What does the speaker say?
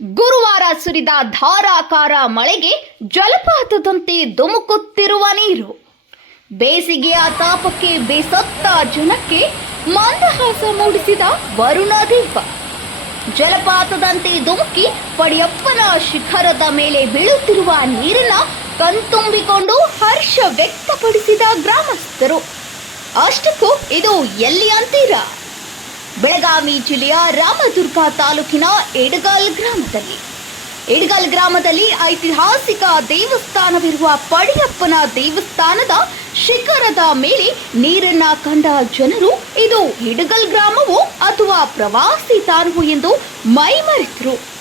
ಗುರುವಾರ ಸುರಿದ ಧಾರಾಕಾರ ಮಳೆಗೆ ಜಲಪಾತದಂತೆ ಧುಮುಕುತ್ತಿರುವ ನೀರು. ಬೇಸಿಗೆಯ ತಾಪಕ್ಕೆ ಬೇಸತ್ತ ಜನಕ್ಕೆ ಮಂದಹಾಸ ಮೂಡಿಸಿದ ವರುಣದೇವ. ಜಲಪಾತದಂತೆ ಧುಮುಕಿ ಪಡಿಯಪ್ಪನ ಶಿಖರದ ಮೇಲೆ ಬೀಳುತ್ತಿರುವ ನೀರನ್ನ ಕಣ್ತುಂಬಿಕೊಂಡು ಹರ್ಷ ವ್ಯಕ್ತಪಡಿಸಿದ ಗ್ರಾಮಸ್ಥರು. ಅಷ್ಟಕ್ಕೂ ಇದು ಎಲ್ಲಿ ಅಂತೀರಾ? ಬೆಳಗಾವಿ ಜಿಲ್ಲೆಯ ರಾಮದುರ್ಗ ತಾಲೂಕಿನ ಎಡಗಲ್ ಗ್ರಾಮದಲ್ಲಿ ಐತಿಹಾಸಿಕ ದೇವಸ್ಥಾನವಿರುವ ಪಡಿಯಪ್ಪನ ದೇವಸ್ಥಾನದ ಶಿಖರದ ಮೇಲೆ ನೀರನ್ನ ಕಂಡ ಜನರು ಇದು ಎಡಗಲ್ ಗ್ರಾಮವೋ ಅಥವಾ ಪ್ರವಾಸಿ ತಾಣವೋ ಎಂದು ಮೈಮರೆತರು.